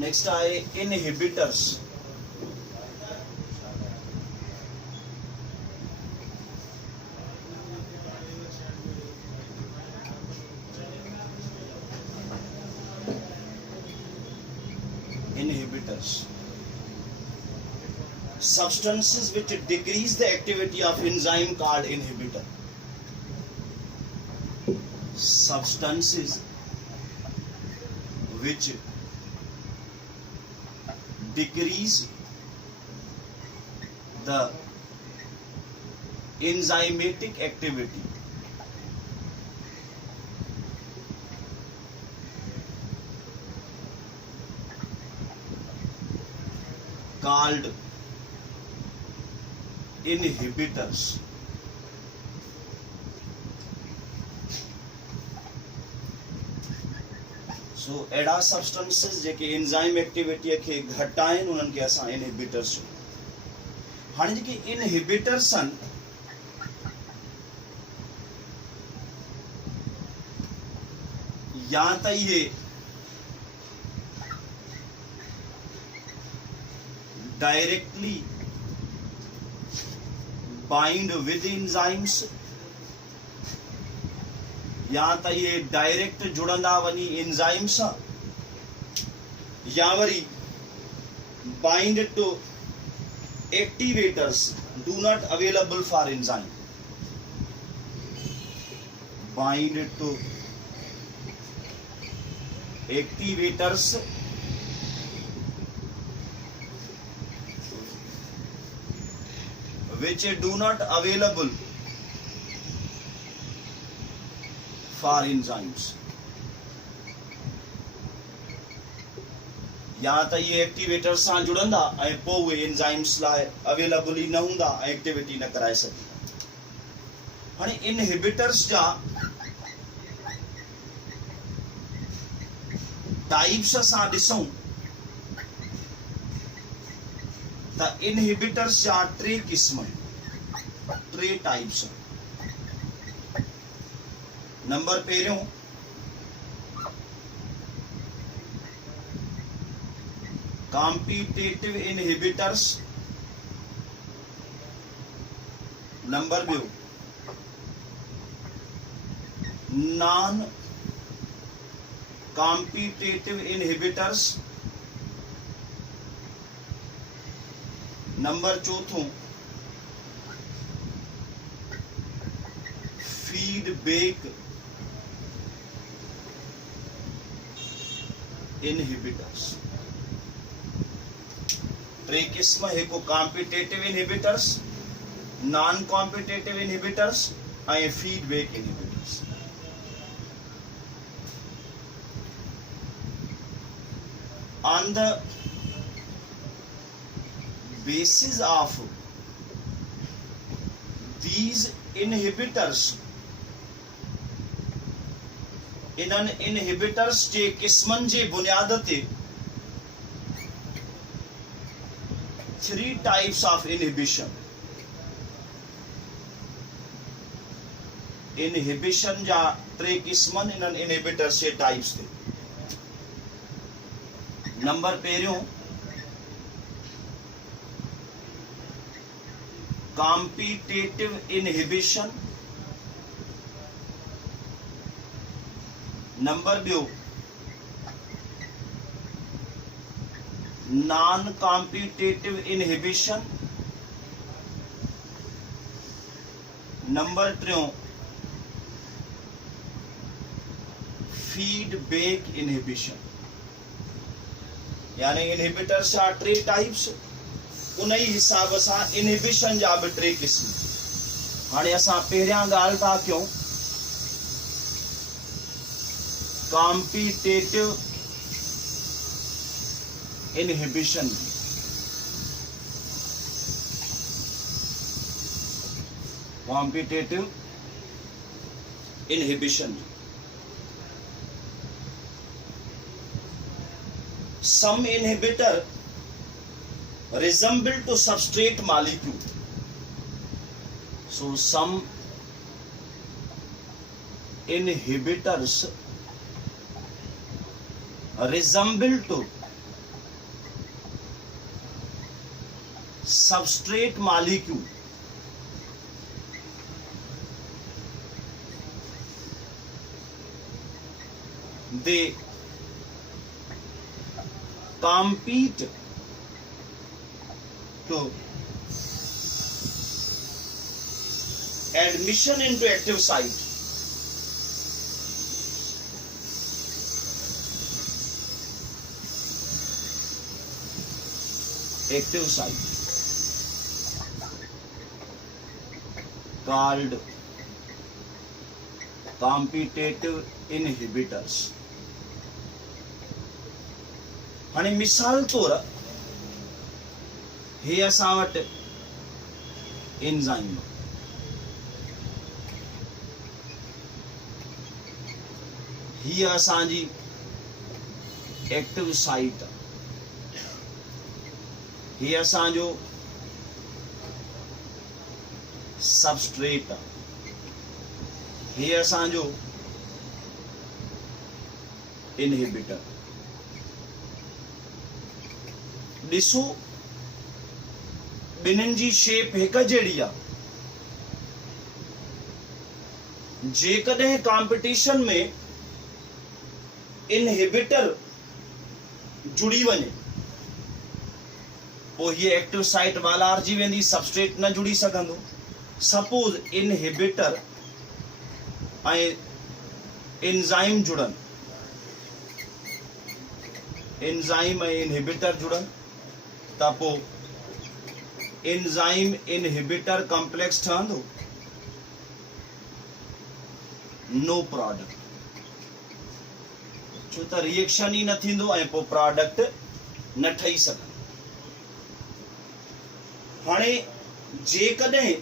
Next आए inhibitors. Inhibitors, substances which decrease the activity of enzyme called inhibitor. Substances which decrease the enzymatic activity called inhibitors. सो एड़ा substances जेके enzyme activity खे घटाइन उन्हनि खे असां inhibitors चऊं। हाणे जेके इनहिबिटर्स आहिनि या त इहे directly bind with enzymes या त ये डायरेक्ट जुड़ंदा वनी एंजाइम सां या worry bind to activators do not available for enzyme, bind to activators which do not available for enzymes, या त ये एक्टिवेटर सां जुड़ंदा ऐं पोइ उहे एंजाइम्स लाइ अवेलेबल ई न हूंदा ऐं एक्टिविटी न कराए सघंदा। हाणे इनहिबिटर्स जा टाइप्स असां ॾिसूं त इनहिबिटर्स जा टे क़िस्म, टे टाइप्स। नंबर पहिरियों कॉम्पिटिटिव इनहिबिटर्स, नंबर ॿियो नॉन कॉम्पिटिटिव इनहिबिटर्स, नंबर चौथों फीडबैक इनहिबिटर्स। टे किस्म, हिकु competitive inhibitors, non competitive inhibitors ऐं feedback inhibitors. On the basis of these inhibitors, इन्हनि इनहिबिटर्स जे क़िस्मनि जे बुनियाद ते 3 types of inhibition, इनहिबिशन जा 3 क़िस्मनि इन्हनि इनहिबिटर्स जे टाइप्स ते। नंबर पहिरियों कॉम्पिटिटिव इनहिबिशन, नंबर ॿियो नॉन कॉम्पिटिटिव इनहिबिशन, नंबर टियों फीडबैक इनहिबिशन। यानी इनहिबिटर्स जा 3 टाइप्स, उन ई हिसाब सां इनहिबिशन जा बि 3 क़िस्म। हाणे असां पहिरियां ॻाल्हि था कयूं competitive inhibition ji. Competitive inhibition ji. Some inhibitor resemble to substrate molecule. So some inhibitors resemble to substrate molecule they compete to admission into active site. Active site called competitive inhibitors. हाणे मिसाल तौर हे असां वटि enzyme ही असांजी active site ही असांजो substrate ही असांजो inhibitor ॾिसो ॿिन्हिनि जी शेप हिकु जहिड़ी आहे जेकॾहिं कॉम्पिटिशन में इनहिबिटर जुड़ी वञे पोइ हीअ एक्टिव साइट वालारजी वेंदी सबस्ट्रेट न जुड़ी सघंदो सपोज इनहिबिटर ऐं एंजाइम जुड़नि एंजाइम ऐं इनहिबिटर जुड़नि त पोइ एंजाइम इनहिबिटर कॉम्प्लेक्स ठहंदो नो प्रोडक्ट छो त रिएक्शन ई न थींदो ऐं पोइ प्रोडक्ट न ठही सघंदो हाणे जेकॾहिं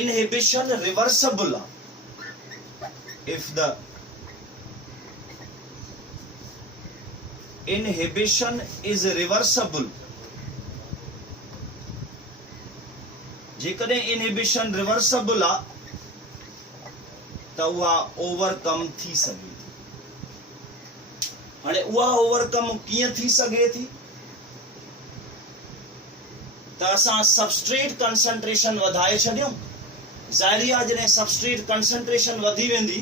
इनहिबिशन रिवर्सिबल आहे if the inhibition is reversible जेकॾहिं इनहिबिशन रिवर्सिबल आहे त उहा ओवरकम थी सघे थी हाणे उहा ओवरकम कीअं थी सघे थी त असां सबस्ट्रेट कंसंट्रेशन वधाए छॾियूं ज़ाहिरी आहे जॾहिं सबस्ट्रेट कंसंट्रेशन वधी वेंदी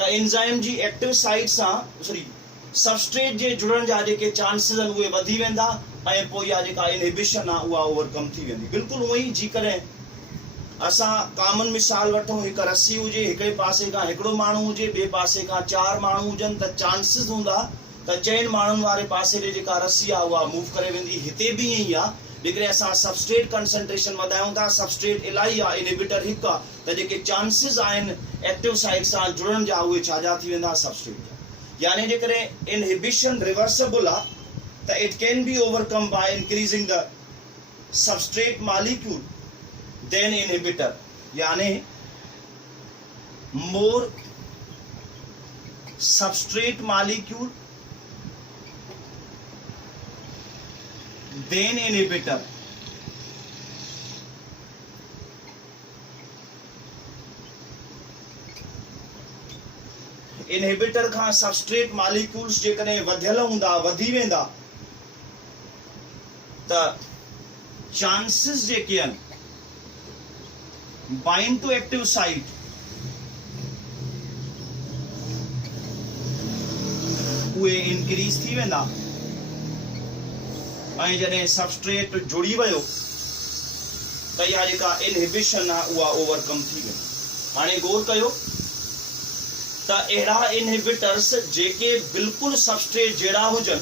त एंजाइम जी एक्टिव साइट सां सबस्ट्रेट जे जुड़ण जा जेके चांसिस आहिनि उहे वधी वेंदा ऐं पोइ इहा जेका इनहिबिशन आहे उहा ओवरकम थी वेंदी बिल्कुलु उअं ई जेकॾहिं असां कॉमन मिसाल वठूं हिकु रस्सी हुजे हिकिड़े पासे खां हिकिड़ो माण्हू हुजे ॿिए पासे खां 4 माण्हू हुजनि त चांसिस हूंदा त चइनि माण्हुनि वारे पासे ॾे जेका रस्सी आहे उहा मूव करे वेंदी हिते बि ईअं ई आहे जेकॾहिं असां सबस्ट्रेट कंसंट्रेशन वधायूं था सबस्ट्रेट इलाही आहे इनहिबिटर हिकु आहे त जेके चांसिस आहिनि एक्टिव साइट सां जुड़ण जा उहे छा थी वेंदा सबस्ट्रेट जा यानी जेकॾहिं इनहिबिशन रिवर्सिबल आहे त it can be overcome by increasing the substrate molecule then inhibitor यानी more substrate molecule then inhibitor inhibitor खां सबस्ट्रेट मॉलिक्यूल्स जेकॾहिं वधियल हूंदा वधी वेंदा त चांसिस जेके आहिनि बाइंड टू एक्टिव साइट उहे इंक्रीज थी वेंदा ऐं जॾहिं सबस्ट्रेट जुड़ी वियो त इहा जेका इनहिबिशन आहे उहा ओवरकम थी वेंदी हाणे गौर कयो त अहिड़ा इनहिबिटर्स जेके बिल्कुलु सबस्ट्रेट जहिड़ा हुजनि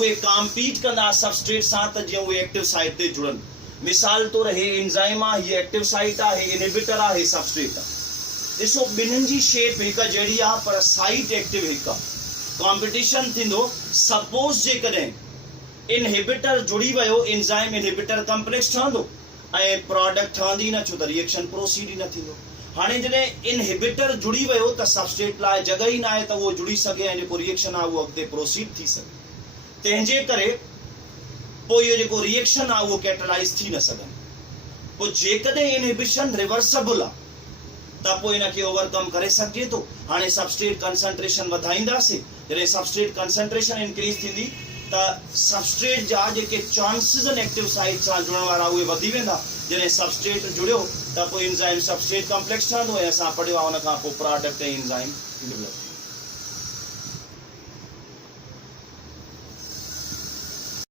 उहे कॉम्पीट कंदा सबस्ट्रेट सां त जीअं उहे एक्टिव साइट ते जुड़नि मिसाल तौर हे एंजाइम आहे हीअ एक्टिव साइट आहे हे इनहिबिटर आहे हे सबस्ट्रेट आहे ॾिसो ॿिन्हिनि जी शेप हिकु जहिड़ी आहे पर साइट एक्टिव हिकु आहे कॉम्पिटिशन थींदो सपोज जेकॾहिं इनहिबिटर जुड़ी वियो एंजाइम इनहिबिटर कॉम्प्लेक्स ठहंदो ऐं प्रोडक्ट ठहंदी न छो त रिएक्शन प्रोसीड ई न थींदो हाणे जॾहिं इनहिबिटर जुड़ी वियो त सबस्ट्रेट लाइ जॻह ई न आहे त उहो जुड़ी सघे ऐं जेको रिएक्शन आहे उहो अॻिते प्रोसीड थी सघे तंहिंजे करे पोइ इहो जेको रिएक्शन आहे उहो कैटलाइज़ थी न सघंदो पोइ जेकॾहिं इनहिबिशन रिवर्सिबल आहे त पोइ इनखे ओवरकम करे सघिजे थो हाणे सबस्ट्रेट कंसंट्रेशन वधाईंदासीं जॾहिं सबस्ट्रेट कंसंट्रेशन इंक्रीज थींदी त सबस्ट्रेट जा जेके चांसिस आहिनि एक्टिव साइट सां जुड़ण वारा उहे वधी वेंदा। जॾहिं सबस्ट्रेट जुड़ियो त पोइ एंजाइम सबस्ट्रेट कॉम्प्लेक्स ठहंदो ऐं असां पढ़ियो आहे हुन खां पोइ प्रोडक्ट ऐं एंजाइम डेवलप।